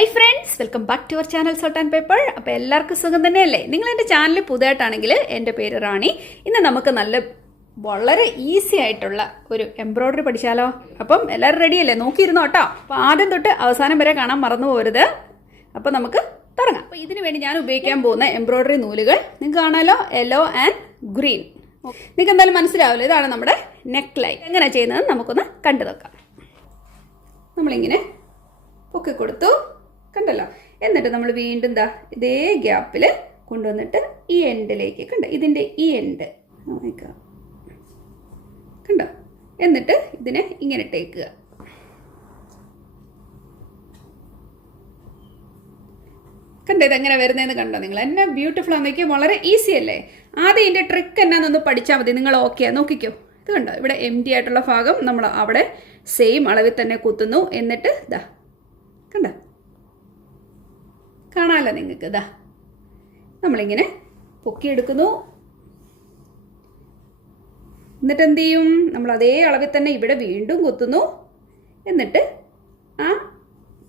Hi friends, welcome back to our channel Salt and Pepper. അപ്പോൾ എല്ലാവർക്കും സുഖം തന്നെയല്ലേ? നിങ്ങൾ എൻ്റെ ചാനൽ പുതുതായിട്ടാണെങ്കിൽ എൻ്റെ പേര് റാണി. ഇന്ന് നമുക്ക് വളരെ ഈസി ആയിട്ടുള്ള ഒരു എംബ്രോയിഡറി പഠിച്ചാലോ? അപ്പം എല്ലാവരും റെഡിയല്ലേ? നോക്കിയിരുന്നോ കേട്ടോ. അപ്പോൾ ആദ്യം തൊട്ട് അവസാനം വരെ കാണാൻ മറന്നു പോകരുത്. അപ്പോൾ നമുക്ക് തുടങ്ങാം. അപ്പോൾ ഇതിനു വേണ്ടി ഞാൻ ഉപയോഗിക്കാൻ പോകുന്ന എംബ്രോയിഡറി നൂലുകൾ നിങ്ങൾക്ക് കാണാലോ, യെല്ലോ ആൻഡ് ഗ്രീൻ. നിങ്ങൾക്ക് എന്തായാലും മനസ്സിലാവില്ല, ഇതാണ് നമ്മുടെ നെക്ക് ലൈൻ. എങ്ങനെ ചെയ്യുന്നത് നമുക്കൊന്ന് കണ്ടു നോക്കാം. നമ്മളിങ്ങനെ പൊക്കി കൊടുത്തു, കണ്ടല്ലോ. എന്നിട്ട് നമ്മൾ വീണ്ടും ഇതേ ഗ്യാപ്പിൽ കൊണ്ടുവന്നിട്ട് ഈ എൻഡിലേക്ക് ഇതിൻ്റെ ഈ എൻഡ് കണ്ടോ. എന്നിട്ട് ഇതിനെ ഇങ്ങനെ ഇട്ടേക്കുക. കണ്ടോ ഇതെങ്ങനെ വരുന്നതെന്ന് കണ്ടോ നിങ്ങൾ? എന്നെ ബ്യൂട്ടിഫുൾ ആണെന്നൊക്കെ വളരെ ഈസി അല്ലേ? ആദ്യം ഇതിൻ്റെ ട്രിക്ക് എന്നാന്നൊന്ന് പഠിച്ചാൽ മതി. നിങ്ങൾ ഓക്കെ നോക്കിക്കോ. ഇത് കണ്ടോ, ഇവിടെ എം ടി ആയിട്ടുള്ള ഭാഗം നമ്മൾ അവിടെ സെയിം അളവിൽ തന്നെ കുത്തുന്നു. എന്നിട്ട് കണ്ടോ, കാണാമല്ലോ നിങ്ങൾക്ക്. നമ്മളിങ്ങനെ പൊക്കിയെടുക്കുന്നു. എന്നിട്ട് എന്ത് ചെയ്യും? നമ്മൾ അതേ അളവിൽ തന്നെ ഇവിടെ വീണ്ടും കുത്തുന്നു. എന്നിട്ട് ആ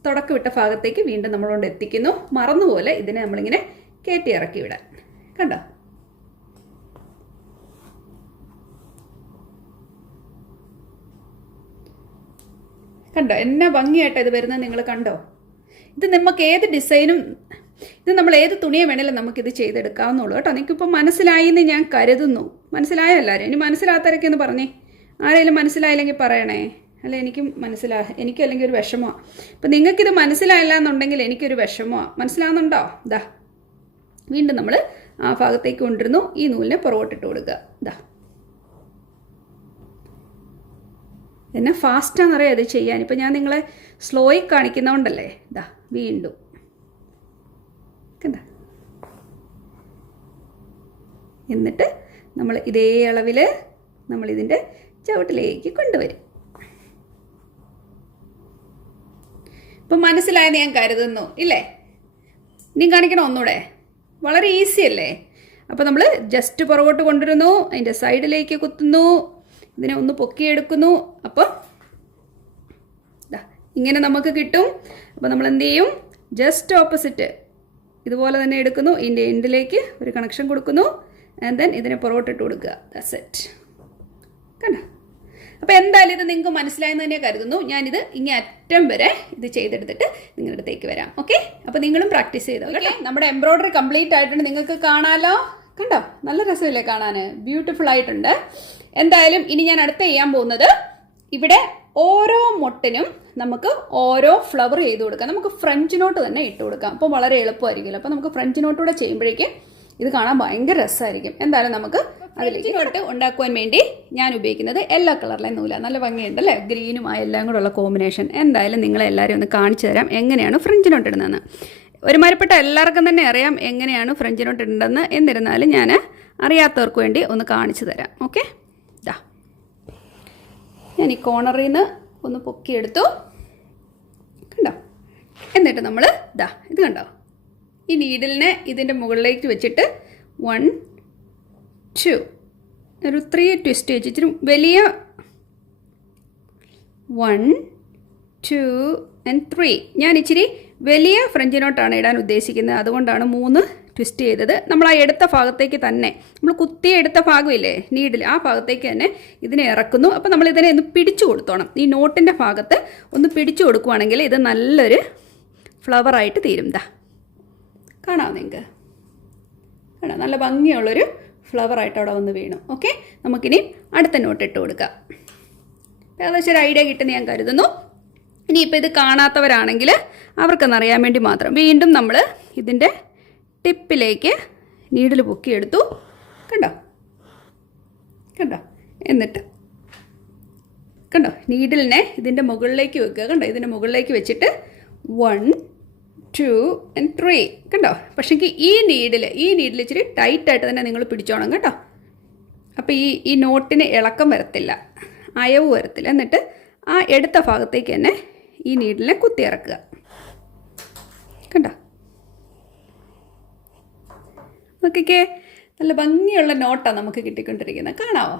തുടക്കം വിട്ട ഭാഗത്തേക്ക് വീണ്ടും നമ്മളോട് എത്തിക്കുന്നു. മറന്നുപോലെ ഇതിനെ നമ്മളിങ്ങനെ കയറ്റി ഇറക്കി വിടാൻ. കണ്ടോ, കണ്ടോ എന്നാ ഭംഗിയായിട്ടാണ് ഇത് വരുന്നത്. നിങ്ങൾ കണ്ടോ? ഇത് നമുക്ക് ഏത് ഡിസൈനും, ഇത് നമ്മൾ ഏത് തുണിയെ വേണേലും നമുക്കിത് ചെയ്തെടുക്കാവുന്നുള്ളൂ കേട്ടോ. നിങ്ങൾക്കിപ്പോൾ മനസ്സിലായി എന്ന് ഞാൻ കരുതുന്നു. മനസ്സിലായോ എല്ലാവരും? ഇനി മനസ്സിലാത്തവരൊക്കെ ഒന്ന് പറഞ്ഞേ. ആരെങ്കിലും മനസ്സിലായില്ലെങ്കിൽ പറയണേ. അല്ല, എനിക്കും എനിക്കും അല്ലെങ്കിൽ ഒരു വിഷമമാണ്. ഇപ്പം നിങ്ങൾക്കിത് മനസ്സിലായില്ല എന്നുണ്ടെങ്കിൽ എനിക്കൊരു വിഷമമാണ്. മനസ്സിലാവുന്നുണ്ടോ? വീണ്ടും നമ്മൾ ആ ഭാഗത്തേക്ക് കൊണ്ടിരുന്നു. ഈ നൂലിനെ പുറകോട്ടിട്ട് കൊടുക്കുക. എന്നെ ഫാസ്റ്റാണെന്നറിയാം അത് ചെയ്യാൻ. ഇപ്പം ഞാൻ നിങ്ങളെ സ്ലോയിൽ കാണിക്കുന്നതുകൊണ്ടല്ലേ. വീണ്ടും കണ്ട. എന്നിട്ട് നമ്മൾ ഇതേ അളവിൽ നമ്മളിതിൻ്റെ ചവിട്ടിലേക്ക് കൊണ്ടുവരും. ഇപ്പം മനസ്സിലായെന്ന് ഞാൻ കരുതുന്നു, ഇല്ലേ? ഇനി കാണിക്കണം ഒന്നുകൂടെ. വളരെ ഈസി അല്ലേ? അപ്പോൾ നമ്മൾ ജസ്റ്റ് പുറകോട്ട് കൊണ്ടുവരുന്നു, അതിൻ്റെ സൈഡിലേക്ക് കുത്തുന്നു, ഇതിനെ ഒന്ന് പൊക്കിയെടുക്കുന്നു. അപ്പോൾ ഇങ്ങനെ നമുക്ക് കിട്ടും. അപ്പോൾ നമ്മൾ എന്ത് ചെയ്യും? ജസ്റ്റ് ഓപ്പോസിറ്റ് ഇതുപോലെ തന്നെ എടുക്കുന്നു, ഇതിൻ്റെ എൻഡിലേക്ക് ഒരു കണക്ഷൻ കൊടുക്കുന്നു, ആൻഡ് ദെൻ ഇതിനെ പുറകോട്ടിട്ട് കൊടുക്കുക. That's it. കണ്ടോ? അപ്പോൾ എന്തായാലും ഇത് നിങ്ങൾക്ക് മനസ്സിലായെന്ന് തന്നെ കരുതുന്നു. ഞാനിത് ഇങ്ങനെ അറ്റം വരെ ഇത് ചെയ്തെടുത്തിട്ട് നിങ്ങളുടെ അടുത്തേക്ക് വരാം. ഓക്കെ? അപ്പോൾ നിങ്ങളും പ്രാക്ടീസ് ചെയ്തോ കേട്ടോ. നമ്മുടെ എംബ്രോയിഡറി കംപ്ലീറ്റ് ആയിട്ടുണ്ട്. നിങ്ങൾക്ക് കാണാമല്ലോ. കണ്ടോ, നല്ല രസമില്ലേ കാണാൻ? ബ്യൂട്ടിഫുൾ ആയിട്ടുണ്ട്. എന്തായാലും ഇനി ഞാൻ അടുത്ത് ചെയ്യാൻ പോകുന്നത്, ഇവിടെ ഓരോ മുട്ടിനും നമുക്ക് ഓരോ ഫ്ലവർ ചെയ്ത് കൊടുക്കാം. നമുക്ക് ഫ്രഞ്ച് നോട്ട് തന്നെ ഇട്ട് കൊടുക്കാം. അപ്പോൾ വളരെ എളുപ്പമായിരിക്കുമല്ലോ. അപ്പോൾ നമുക്ക് ഫ്രഞ്ച് നോട്ടൂടെ ചെയ്യുമ്പോഴേക്കും ഇത് കാണാൻ ഭയങ്കര രസമായിരിക്കും. എന്തായാലും നമുക്ക് അതിലേക്ക് നോട്ട് ഉണ്ടാക്കുവാൻ വേണ്ടി ഞാൻ ഉപയോഗിക്കുന്നത് യെല്ലോ കളറിലെ നൂലാണ്. നല്ല ഭംഗിയുണ്ട് അല്ലേ? ഗ്രീനും ആ എല്ലാം കൂടെ ഉള്ള കോമ്പിനേഷൻ. എന്തായാലും നിങ്ങളെല്ലാവരും ഒന്ന് കാണിച്ചു തരാം എങ്ങനെയാണ് ഫ്രഞ്ച് നോട്ട് ഇടുന്നതെന്ന്. ഒരുമാതിരിപ്പെട്ട എല്ലാവർക്കും തന്നെ അറിയാം എങ്ങനെയാണ് ഫ്രഞ്ച് നോട്ട് ഇടേണ്ടതെന്ന്. എന്നിരുന്നാലും ഞാൻ അറിയാത്തവർക്ക് വേണ്ടി ഒന്ന് കാണിച്ചു തരാം. ഓക്കെ? ഞാൻ ഈ കോർണറിൽ നിന്ന് ഒന്ന് പൊക്കിയെടുത്തു. കണ്ടോ? എന്നിട്ട് നമ്മൾ ഇത് കണ്ടോ, ഈ നീഡിലിനെ ഇതിൻ്റെ മുകളിലേക്ക് വെച്ചിട്ട് 1 2 ഒരു 3 ട്വിസ്റ്റ് വെച്ച് ഇച്ചിരി വലിയ 1 2 and 3. ഞാൻ ഇച്ചിരി വലിയ ഫ്രഞ്ച് നോട്ടാണ് ഇടാൻ ഉദ്ദേശിക്കുന്നത്. അതുകൊണ്ടാണ് 3 ട്വിസ്റ്റ് ചെയ്തത്. നമ്മൾ ആ എടുത്ത ഭാഗത്തേക്ക് തന്നെ, നമ്മൾ കുത്തിയ എടുത്ത ഭാഗമില്ലേ നീഡിൽ, ആ ഭാഗത്തേക്ക് തന്നെ ഇതിനെ ഇറക്കുന്നു. അപ്പോൾ നമ്മൾ ഇതിനെ ഒന്ന് പിടിച്ചു കൊടുത്തോണം. ഈ നോട്ടിൻ്റെ ഭാഗത്ത് ഒന്ന് പിടിച്ചു കൊടുക്കുവാണെങ്കിൽ ഇത് നല്ലൊരു ഫ്ലവറായിട്ട് തീരും. കാണാം നിങ്ങൾക്ക്? കാണാം, നല്ല ഭംഗിയുള്ളൊരു ഫ്ലവറായിട്ട് അവിടെ വന്ന് വീണു. ഓക്കെ? നമുക്കിനി അടുത്ത നോട്ട് ഇട്ട് കൊടുക്കാം. ഏകദേശം ഒരു ഐഡിയ കിട്ടുന്ന ഞാൻ കരുതുന്നു. ഇനിയിപ്പോൾ ഇത് കാണാത്തവരാണെങ്കിൽ അവർക്കെന്നറിയാൻ വേണ്ടി മാത്രം വീണ്ടും നമ്മൾ ഇതിൻ്റെ ടിപ്പിലേക്ക് നീഡിൽ പൊക്കിയെടുത്തു. കണ്ടോ? കണ്ടോ? എന്നിട്ട് കണ്ടോ, നീഡിലിനെ ഇതിൻ്റെ മുകളിലേക്ക് വെക്കുക. കണ്ടോ? ഇതിൻ്റെ മുകളിലേക്ക് വെച്ചിട്ട് 1 2 and 3. കണ്ടോ? പക്ഷേങ്കിൽ ഈ നീഡിൽ ഇച്ചിരി ടൈറ്റായിട്ട് തന്നെ നിങ്ങൾ പിടിച്ചോണം കേട്ടോ. അപ്പോൾ ഈ നോട്ടിന് ഇളക്കം വരത്തില്ല, അയവ് വരത്തില്ല. എന്നിട്ട് ആ എടുത്ത ഭാഗത്തേക്ക് തന്നെ ഈ നീഡിലിനെ കുത്തി ഇറക്കുക. കണ്ടോ? നോക്കിക്കേ, നല്ല ഭംഗിയുള്ള നോട്ടാണ് നമുക്ക് കിട്ടിക്കൊണ്ടിരിക്കുന്നത്. കാണാമോ?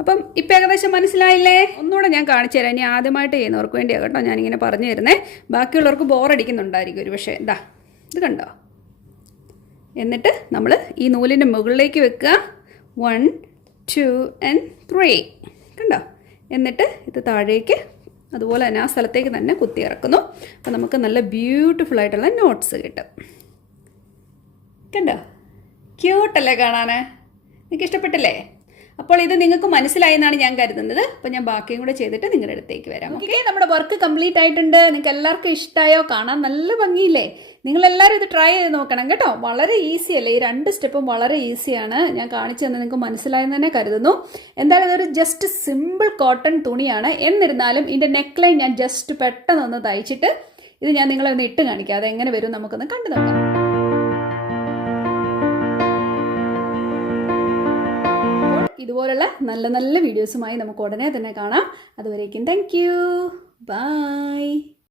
അപ്പം ഇപ്പം ഏകദേശം മനസ്സിലായില്ലേ? ഒന്നുകൂടെ ഞാൻ കാണിച്ചു തരാം. ഇനി ആദ്യമായിട്ട് ചെയ്യുന്നവർക്ക് വേണ്ടിയാണ് കേട്ടോ ഞാനിങ്ങനെ പറഞ്ഞു തരുന്നേ. ബാക്കിയുള്ളവർക്ക് ബോറടിക്കുന്നുണ്ടായിരിക്കും ഒരു പക്ഷേ. ഇതാ ഇത് കണ്ടോ? എന്നിട്ട് നമ്മൾ ഈ നൂലിൻ്റെ മുകളിലേക്ക് വെക്കുക. 1 2 and 3 കണ്ടോ? എന്നിട്ട് ഇത് താഴേക്ക് അതുപോലെ തന്നെ ആ സ്ഥലത്തേക്ക് തന്നെ കുത്തി ഇറക്കുന്നു. അപ്പോൾ നമുക്ക് നല്ല ബ്യൂട്ടിഫുൾ ആയിട്ടുള്ള നോട്ട്സ് കിട്ടും. കണ്ടോ? ക്യൂട്ടല്ലേ കാണാൻ? നിങ്ങൾക്ക് ഇഷ്ടപ്പെട്ടില്ലേ? അപ്പോൾ ഇത് നിങ്ങൾക്ക് മനസ്സിലായി എന്നാണ് ഞാൻ കരുതുന്നത്. അപ്പോൾ ഞാൻ ബാക്കിയും കൂടെ ചെയ്തിട്ട് നിങ്ങളുടെ അടുത്തേക്ക് വരാം. ഓക്കെ, നമ്മുടെ വർക്ക് കംപ്ലീറ്റ് ആയിട്ടുണ്ട്. നിങ്ങൾക്ക് എല്ലാവർക്കും ഇഷ്ടമായോ? കാണാൻ നല്ല ഭംഗിയില്ലേ? നിങ്ങളെല്ലാവരും ഇത് ട്രൈ ചെയ്ത് നോക്കണം കേട്ടോ. വളരെ ഈസി അല്ലേ? ഈ 2 സ്റ്റെപ്പും വളരെ ഈസിയാണ്. ഞാൻ കാണിച്ചു തന്നെ നിങ്ങൾക്ക് മനസ്സിലായെന്ന് തന്നെ കരുതുന്നു. എന്തായാലും ഇതൊരു ജസ്റ്റ് സിമ്പിൾ കോട്ടൺ തുണിയാണ്. എന്നിരുന്നാലും ഇതിൻ്റെ നെക്ക് ലൈൻ ഞാൻ ജസ്റ്റ് പെട്ടെന്നൊന്ന് തയ്ച്ചിട്ട് ഇത് ഞാൻ നിങ്ങളെ ഒന്ന് ഇട്ട് കാണിക്കാം. അതെങ്ങനെ വരും നമുക്കൊന്ന് കണ്ടു നോക്കാം. ഇതുപോലുള്ള നല്ല നല്ല വീഡിയോസുമായി നമുക്ക് ഉടനെ തന്നെ കാണാം. അതുവരേക്കും താങ്ക് യു. ബൈ.